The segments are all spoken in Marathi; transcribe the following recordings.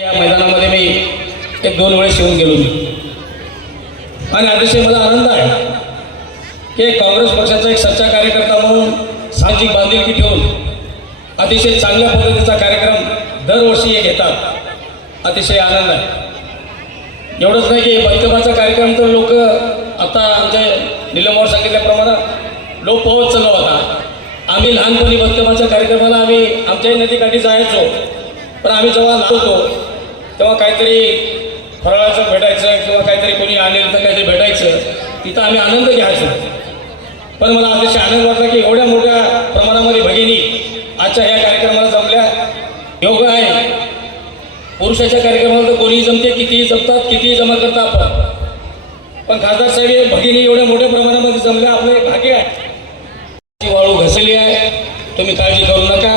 या मैदानामध्ये मी एक दोन वेळेस येऊन गेलो. आणि अतिशय मला आनंद आहे की काँग्रेस पक्षाचा एक सच्चा कार्यकर्ता म्हणून सामाजिक बांधिलकी ठेवून अतिशय चांगल्या पद्धतीचा कार्यक्रम दरवर्षी हे घेतात. अतिशय आनंद आहे. एवढंच नाही की बदकमाचा कार्यक्रम तर लोक आता आमच्या निलमवर सांगितल्याप्रमाणे लोक पोहोच चाललो होता आम्ही लहानपणी बदकमाच्या कार्यक्रमाला आम्ही आमच्याही नदीकाठी जायचो. पण आम्ही जेव्हा लावतो होतो तेव्हा काहीतरी फराळाचं भेटायचं किंवा काहीतरी कोणी आणलेलं तर काहीतरी भेटायचं तिथं आम्ही आनंद घ्यायचो. पण मला अतिशय आनंद वाटला की एवढ्या मोठ्या प्रमाणामध्ये भगिनी आजच्या ह्या कार्यक्रमाला जमल्या. योग आहे. पुरुषाच्या कार्यक्रमाला तर कोणीही जमते कितीही जमतात कितीही जमा करतात आपण. पण खासदार साहेब भगिनी एवढ्या मोठ्या प्रमाणामध्ये जमल्या आपलं एक भाग्य आहे ती वाळू घसरली आहे तुम्ही काळजी करू नका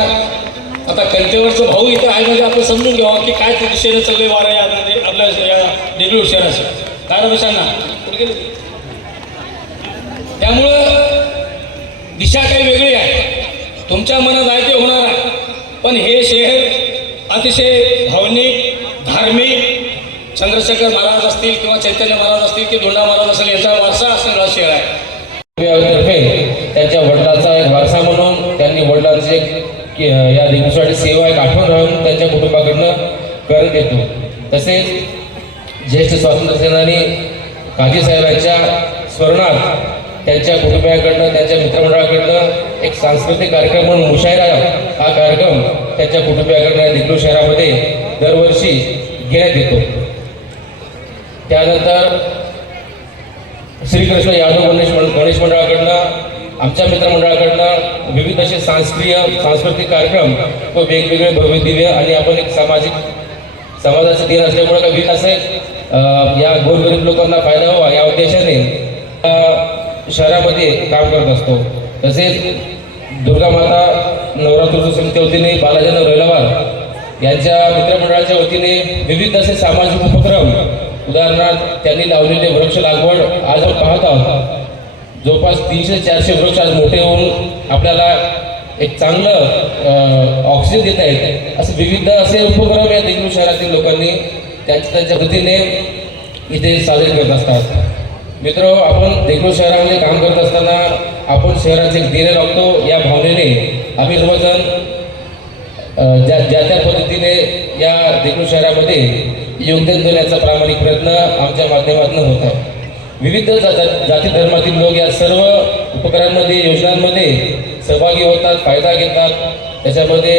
आता कंटेवरचं भाऊ इथं आहे म्हणजे आपण समजून घ्यावं की काय ते दिशेने चाललंय वारा या आपल्या या देगलूर शहराचे. काय रमेशांना कुठे गेले त्यामुळं दिशा काही वेगळी आहे. तुमच्या मनात आहे ते होणार आहे. पण हे शहर अतिशय भावनिक धार्मिक चंद्रशेखर महाराज असतील किंवा चैतन्य महाराज असतील की धोंडा महाराज असेल याचा वारसा असणारा शहर आहे. त्यांच्या वडिलांचा एक वारसा म्हणून त्यांनी वडिलांचे या दिवसासाठी सेवा एक आठवण राहून त्यांच्या कुटुंबात कर देतो तसेच ज्येष्ठ स्वातंत्र्य सेनानी काजी साहेबांच्या त्यांच्या कुटुंबियाकडनं त्यांच्या मित्रमंडळाकडनं एक सांस्कृतिक कार्यक्रम म्हणून मुशायरा हा कार्यक्रम त्यांच्या कुटुंबियाकडनं दिग्लू शहरामध्ये दरवर्षी घेण्यात येतो. त्यानंतर श्रीकृष्ण यादव गणेश मंड गणेश मंडळाकडनं आमच्या मित्रमंडळाकडनं विविध असे सांस्कृतिक सांस्कृतिक कार्यक्रम व वेगवेगळे भव्य दिव्य आणि आपण एक सामाजिक समाजाचे दिन असल्यामुळे का विविध या गोरगरीब लोकांना फायदा व्हावा या उद्देशाने शहरामध्ये काम करत असतो. तसेच दुर्गा माता नवरात्रोत्सव समितीच्या वतीने बालाजी रैलवार यांच्या मित्रमंडळाच्या वतीने विविध असे सामाजिक उपक्रम उदाहरणार्थ त्यांनी लावलेले वृक्ष लागवड आज आपण पाहत आहोत. जवळपास तीनशे चारशे वृक्ष आज मोठे होऊन आपल्याला एक चांगलं ऑक्सिजन देता येईल. असे विविध असे उपक्रम या देगलूर शहरातील लोकांनी. त्यांच्या त्यांच्या पद्धतीने इथे साजरे करत असतात. मित्र आपण देगलूर शहरामध्ये काम करत असताना आपण शहराचे देणे लागतो. या भावनेने आम्ही सर्वजण ज्या ज्या त्या पद्धतीने या देगलूर शहरामध्ये योगदान देण्याचा प्रामाणिक प्रयत्न आमच्या माध्यमातून होत आहे. विविध जा- जाती धर्मातील लोक या सर्व उपकरणांमध्ये योजनांमध्ये सहभागी होतात फायदा घेतात त्याच्यामध्ये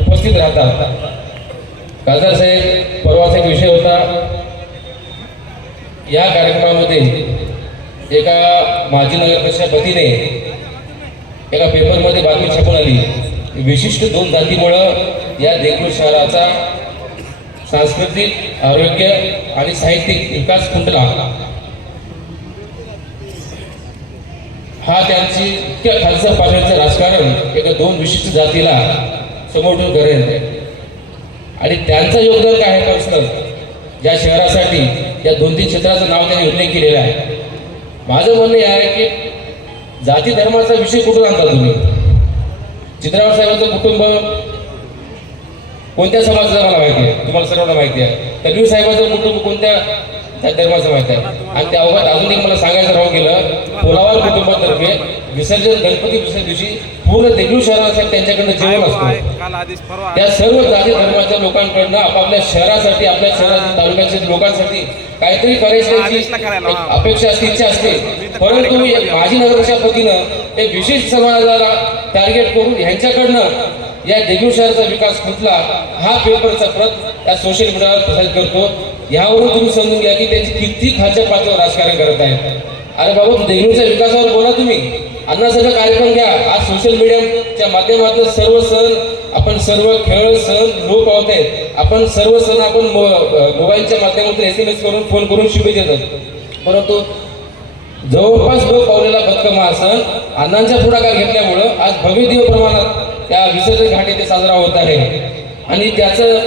उपस्थित राहतात. खासदार साहेब परवाचा एक विषय होता. या कार्यक्रमामध्ये एका माजी नगरपरिषद पतीने एका पेपरमध्ये बातमी छापून आली. विशिष्ट दोन जातीमुळं या देगलूर शहराचा सांस्कृतिक आरोग्य आणि साहित्यिक विकास खुंटला हा त्यांची इतक्या खालच्या पातळीचं राजकारण एका दोन विशिष्ट जातीला समोर ठेवून करेल आणि त्यांचं योगदान काय आहे पर्सनल ज्या शहरासाठी या दोन तीन क्षेत्राचं नाव त्यांनी उल्लेख केलेलं आहे. माझं म्हणणं हे आहे की जाती धर्माचा विषय कुठून आणता तुम्ही? चित्रावर साहेबांचं कुटुंब कोणत्या समाजाचं मला माहिती आहे? तुम्हाला सर्वांना माहिती आहे. तडवीर साहेबांचं कुटुंब कोणत्या धर्माचं माहिती आहे? आणि त्या अवघात अजून एक मला सांगायचं राहून गेलं पोलावार कुटुंबातर्फे विसर्जन गणपती विसर्जन दिवशी पूर्ण देगलूर शहरासाठी त्यांच्याकडनं जेवण असतं. त्या सर्व जाती धर्माच्या लोकांकडनं आपापल्या शहरासाठी आपल्या शहरातील तालुक्याच्या लोकांसाठी काहीतरी करायची अपेक्षा असते इच्छा असते. परंतु माजी नगरच्या पतीनं एक विशेष समाजाला टार्गेट करून ह्यांच्याकडनं या देगलूर शहराचा विकास खुंटला हा पेपरचा प्रत या सोशल मीडियावर प्रसारित करतो. यावरून तुम्ही समजून घ्या की त्यांची किती खालच्या पातळीवर राजकारण करत आहेत. अरे बाबा देगलूरच्या विकासावर बोला तुम्ही. अण्णासारखा कार्यक्रम घ्या. आज सोशल मीडियाच्या माध्यमातून सर्व सण आपण सर्व खेळ सण लोक पावत आहेत आपण सर्व सण आपण मो- मोबाईलच्या माध्यमातून एस एम एस करून फोन करून शुभेच्छा देतात परंतु जवळपास लोक पावलेला बदकमा सण अण्णांच्या पुढाकार घेतल्यामुळं आज भव्य दिव प्रमाणात त्या विसर्जन घाट येथे साजरा होत आहे. आणि त्याचं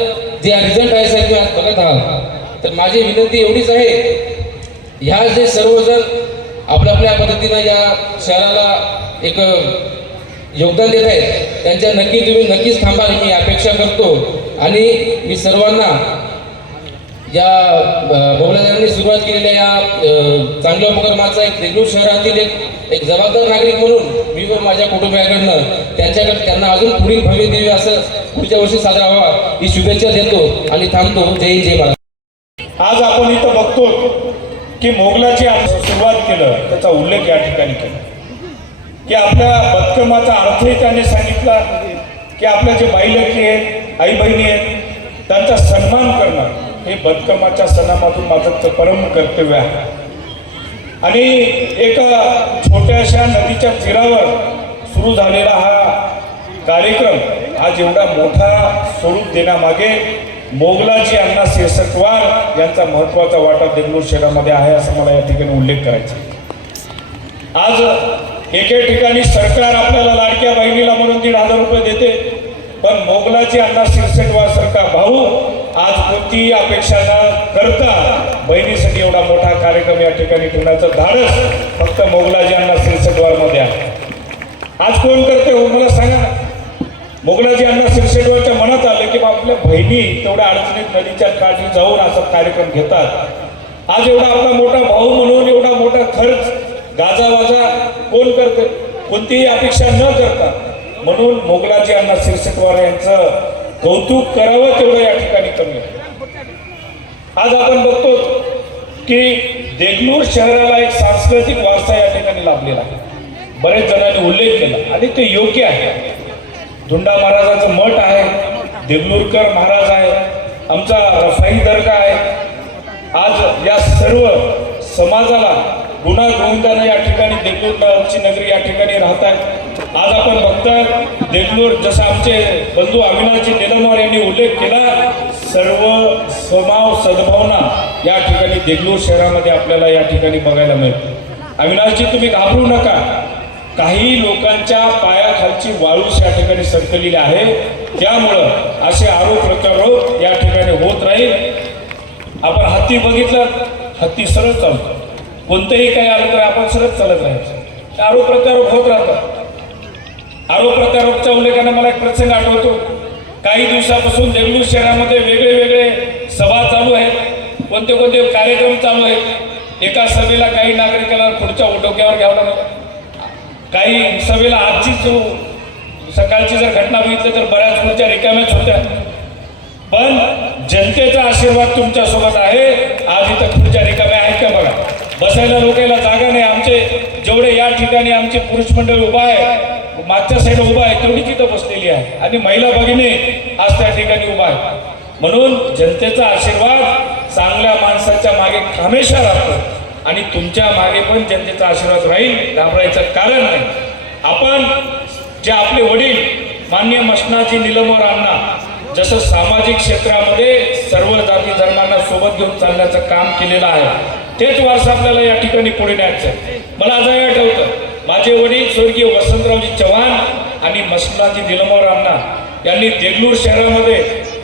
जे रिझल्ट आहे साहेब तुम्ही आज बघत आहात. तर माझी विनंती एवढीच आहे ह्या जे सर्वजण आपल्या आपल्या पद्धतीनं या शहराला एक योगदान देत आहेत. त्यांच्या नक्की तुम्ही नक्कीच थांबा मी अपेक्षा करतो. आणि मी सर्वांना या भोगलादारांनी सुरुवात केलेल्या या चांगल्या उपक्रमाचा एक देगलूर शहरातील एक एक जबाबदार नागरिक म्हणून मी व माझ्या कुटुंबियाकडनं त्यांच्याकडे त्यांना अजून पुढील भव्य देवी असं पुढच्या वर्षी साजरा व्हावा ही शुभेच्छा देतो आणि थांबतो. जय हिंद जय महाराज आज आपण इथं बघतो की मोगलाची आपण सुरुवात केलं त्याचा उल्लेख या ठिकाणी केला. की आपल्या बदकमाचा अर्थही त्यांनी सांगितला की आपल्या जे बाईलकी आहेत आई बहिणी आहेत त्यांचा सन्मान करणं हे बदकमाच्या सणामधून माझं परम कर्तव्य आहे. आणि एका छोट्याशा नदीच्या तीरावर सुरू झालेला हा कार्यक्रम आज एवढा मोठा स्वरूप देण्यामागे मोगलाजी अण्णा सिरसटवार यांचा महत्त्वाचा वाटा देगलूर शहरामध्ये आहे असं मला या ठिकाणी उल्लेख करायचा. आज एके ठिकाणी सरकार आपल्याला लाडक्या बहिणीला म्हणून दीड हजार रुपये देते पण मोगलाची अण्णा शिरसेटवार सारखा भाऊ आज कोणतीही अपेक्षा न करता बहिणीसाठी एवढा मोठा कार्यक्रम या ठिकाणी ठेवण्याचं धाडस फक्त मोगलाजी अण्णा शिरसेटवारमध्ये आहे. आज कोण करते हो मला सांगा मोगलाजी अण्णा शिरसेटवारच्या मनात की बा आपल्या बहिणी तेवढ्या अडचणीत नदीच्या काठी जाऊन असा कार्यक्रम घेतात. आज एवढा आपला मोठा भाऊ म्हणून एवढा मोठा खर्च गाजावाजा कोण करते? कोणतीही अपेक्षा न करता. म्हणून मोगलाजी अण्णा शिरसेटवार यांचं कौतुक करावं तेवढं या ठिकाणी कमी आहे. आज आपण बघतो की देगलूर शहराला एक सांस्कृतिक वारसा या ठिकाणी लाभलेला आहे. बरेच जणांनी उल्लेख केला आणि ते योग्य आहे. धुंडा महाराजाचं मठ आहे. देगलूरकर महाराज आहे. आमचा रफाई दर्गा आहे. आज या सर्व समाजाला गुन्हा गोविंदानं या ठिकाणी देगलूरची नगरी या ठिकाणी राहत आहेत आज आपण बघताय देगलूर जसं आमचे बंधू अविनाशजी निलमवार यांनी उल्लेख केला सर्व समाव सद्भावना या ठिकाणी देगलूर शहरामध्ये आपल्याला या ठिकाणी बघायला मिळते. अविनाशजी तुम्ही घाबरू नका. काही लोकांच्या पायाखालची वाळूस या ठिकाणी सरकलेली आहे. त्यामुळं असे आरोप प्रत्यारोप या ठिकाणी होत राहील. आपण हत्ती बघितलं हत्ती सरळ चालतो. कोणतंही काही आलं तर आपण सरळ चालत राहायचं. आरोप प्रत्यारोप होत राहतात. आरोप प्रत्यारोपच्या उल्लेखाने मला एक प्रसंग आठवतो. काही दिवसापासून देगलूर शहरामध्ये वेगळे वेगळे सभा चालू आहेत. कोणते कोणते कार्यक्रम चालू आहेत. एका सभेला काही नागरिकाला पुढच्या डोक्यावर घ्यावं लागलं. काही सभेला आजची जो सकाळची जर घटना बघितली तर बऱ्याच खुर्च्या रिकाम्याच होत्या. पण जनतेचा आशीर्वाद तुमच्यासोबत आहे. आज इथं खुर्च्या रिकाम्या आहेत का बघा? बसायला लोकांना जागा नाही. आमचे जेवढे या ठिकाणी आमचे पुरुष मंडळ उभा आहे मागच्या साईड उभा आहे तेवढी तिथं बसलेली आहे. आणि महिला भगिनी आज त्या ठिकाणी उभा आहे म्हणून जनतेचा आशीर्वाद चांगल्या माणसाच्या मागे हमेशा राहतो. आणि तुमच्या मागे पण जनतेचा आशीर्वाद राहील घाबरायचं कारण नाही. आपण जे आपले वडील मान्य मशनाची निलमवर अण्णा जसं सामाजिक क्षेत्रामध्ये सर्व जाती धर्मांना सोबत घेऊन चालण्याचं काम केलेलं आहे तेच वारसा आपल्याला या ठिकाणी पुढे न्यायचं मला आजही आठवतं माझे वडील स्वर्गीय वसंतरावजी चव्हाण आणि मसनाजी निलमवर अण्णा यांनी देगलूर शहरामध्ये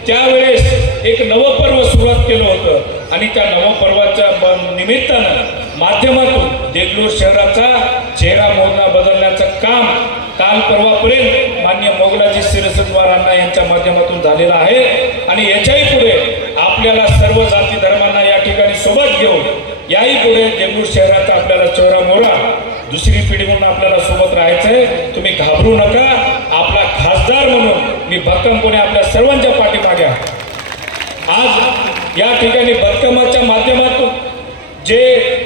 त्यावेळेस एक नवपर्व सुरुवात केलं होतं. आणि त्या नवपर्वाच्या निमित्तानं माध्यमातून देगलूर शहराचा चेहरा मोहरा बदलण्याचं काम काल परवापर्यंत मान्य मोगलाजी सिरसद्वार यांच्या माध्यमातून झालेलं आहे. आणि याच्याही पुढे आपल्याला सर्व जाती धर्मांना या ठिकाणी सोबत घेऊन याही पुढे देगलूर शहराचा आपल्याला चेहरा मोहरा दुसरी पिढी म्हणून आपल्याला सोबत राहायचंय. तुम्ही घाबरू नका. आपला खासदार म्हणून मी भक्कमपणे आपल्या सर्वांच्या पाठीमागे आज या ठिकाणी बदकमाच्या माध्यमातून जे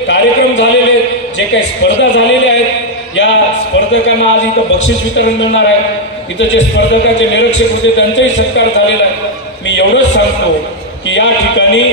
कार्यक्रम झालेले आहेत जे काही स्पर्धा झालेल्या आहेत या स्पर्धकांना आज इथं बक्षीस वितरण मिळणार आहे. इथं जे स्पर्धकाचे निरीक्षक होते त्यांचाही सत्कार झालेला आहे. मी एवढंच सांगतो की या ठिकाणी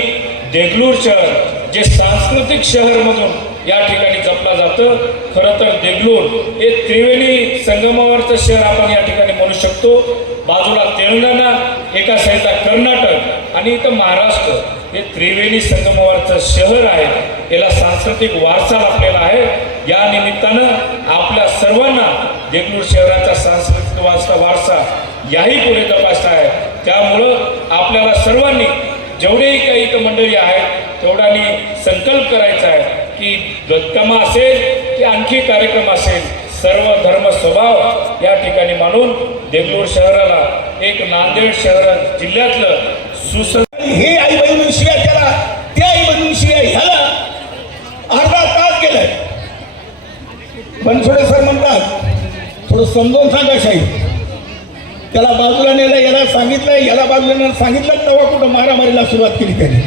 देगलूर शहर जे सांस्कृतिक शहर म्हणून या ठिकाणी जपलं जातं खरं तर देगलूर हे त्रिवेणी संगमावरचं शहर आपण या ठिकाणी म्हणू शकतो. बाजूला तेलंगणा एका साईडला कर्नाटक आणि इथं महाराष्ट्र. हे त्रिवेणी संगमावरचं शहर आहे. याला सांस्कृतिक वारसा लाभलेला आहे. या निमित्तानं आपल्या सर्वांना देगलूर शहराचा सांस्कृतिक वारसा वारसा याही पुढे तपासता आहे. त्यामुळं आपल्याला सर्वांनी जेवढेही काही इथं मंडळी आहेत तेवढ्यांनी संकल्प करायचा आहे की गतकामा असेल की आणखी कार्यक्रम असेल सर्व धर्म स्वभाव या ठिकाणी मानून देगलूर शहराला एक नांदेड शहर जिल्ह्यातलं सुस हे आई बहिणी शिवाय त्याला त्या आई बहिणी शिवाय ह्याला अर्धा तास गेलाय. बनसोडे सर म्हणतात थोडं समजावून सांगा शाही. त्याला बाजूला नेलं याला सांगितलं याला बाजूला नेलं सांगितलं तेव्हा कुठं मारामारीला सुरुवात केली त्याने.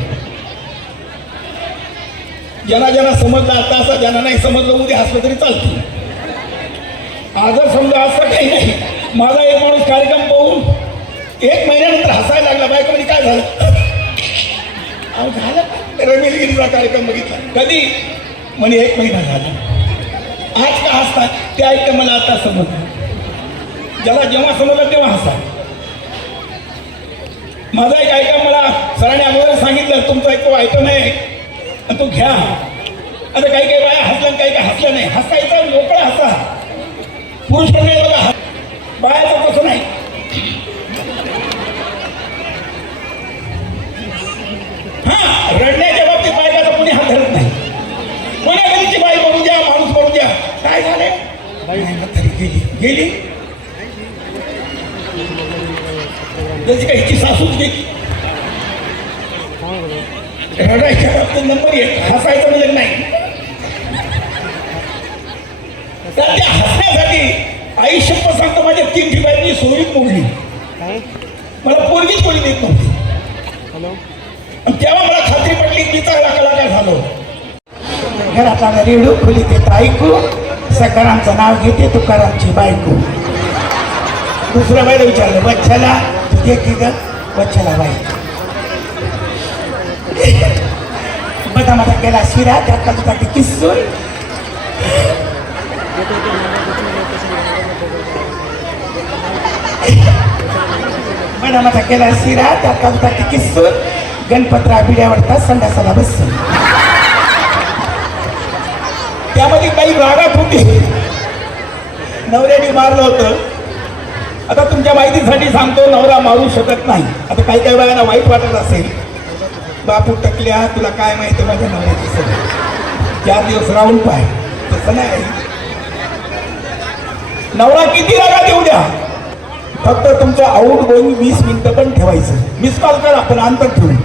ज्यांना ज्यांना समजलं आता असं ज्यांना नाही समजलं उद्या हसलं तरी चालतं आजच समजा असं काही नाही माझा एक माणूस कार्यक्रम पाहून एक महिन्यानंतर हसायला लागला बायको म्हणजे काय झालं? अहो झालं. काय? रमेशगिरीचा कार्यक्रम बघितला. कधी? म्हणे एक महिना झाला. आज का हसता ते ऐकतं मला आता समजलं. ज्याला जेव्हा समजलं तेव्हा हसा माझा एक आयटम मला सरांनी अगोदर सांगितलं तुमचा एक तो आयटम आहे तो घ्या. आता काही काही बाया हसल्या आणि काही काही हसल्या नाही. हसायचा मोकळा हसा. पुरुष मंडळी बघा. बायाचं तसं नाही. हा रडण्याच्या बाबतीत बायकाचा कोणी हात धरत नाही. कोण्या घरीची बाई मरू द्या माणूस मरू द्या. काय नाही तरी गेली. गेली? जशी काही सासूच गेली रडायच्या बाबतीत नंबर एक हसायचं म्हणजे नाही तर त्या हसण्यासाठी आई शप्प सांगतो माझ्या तीन ठिकाणी सोयीत मोडली मला पोरगीच कोणी देत नव्हती तेव्हा मला खात्री पडली की चांगला कलाकार झालो घरात आला रेडिओ खोली ते ऐकू सकारामचं नाव घेते तुकारामची बायको दुसऱ्या बाईला विचारलं बच्छाला तुझे की ग बच्छाला बाई बदामाचा केला शिरा त्यात तुझा ती किस्सून बदामाचा केला शिरा त्यात तुझा ती किस्सून गणपतरा बिड्यावरता संडासाला बसून. त्यामध्ये काही रागात होती नवऱ्याने मारलं होतं. आता तुमच्या माहितीसाठी सांगतो नवरा मारू शकत नाही. आता काही काही वेळांना वाईट वाटत असेल. बापू टकल्या तुला काय माहिती? माझ्या नवऱ्याची सगळं चार दिवस राहून पाय. तसं नाही. नवरा किती रागा देऊ द्या. फक्त तुमचं आऊट गोईंग वीस मिनिटं पण ठेवायचं. मिस कॉल करा पण अंतर ठेवून.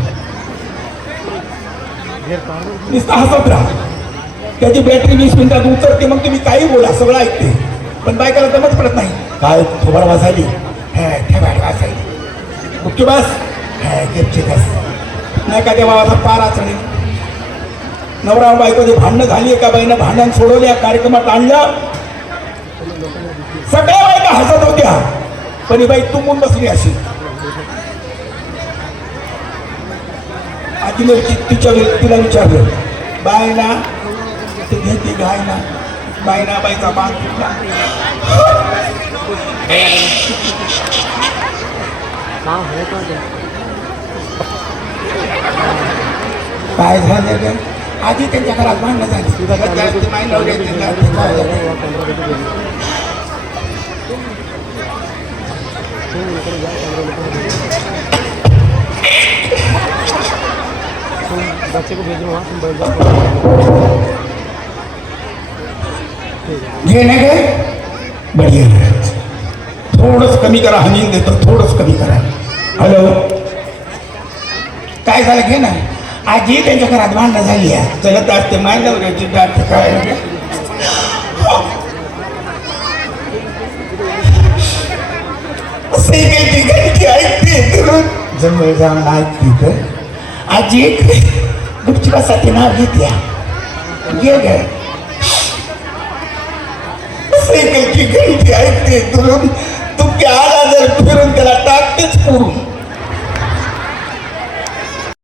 नुसतं हसत राहा. त्याची बॅटरी वीस मिनिटात उतरते मग तुम्ही काही बोला सगळं ऐकते. पण बायकाला जमत पडत नाही. काय खबर वाजायली? हे ठेवाड वाजायली. मुख्य बस. हे गेपची बस. नाही का त्या माझा पार आचणे नवरा बायकोची भांडणं झाली एका बाईनं? भांडण सोडवल्या कार्यक्रमात आणलं सगळ्या बायका हसत होत्या. पण ही बाई तुंबून बसली अशी. आजीने तिच्या तिला विचारलं बाय ना ते घेते गाय ना बाय ना बाईचा बाग फुटला हो काय हो झालं ग आधी त्यांच्या घरात भांडणं झाली तुझा जास्त नाही नवऱ्याची जास्त झालं. बच्चे को भेज वहाँ तुम बैठ जाओ घे ना गे बढिया। थोडंच कमी करा हमी देतो थोडंच कमी करा। हॅलो। काय झालं घे ना. आजी त्यांच्या घरात भांडणं झाली आहे. चलत असते मांडलं वगैरे गाठ काय? सायकलची घंटी ऐकते जवळ जाऊन ऐकते तर आजी गुपचुपासाठी नाव घेत्या घे ग. सायकलची घंटी ऐकते दुरून तुमच्या आला जर फिरून त्याला टाकतेच करून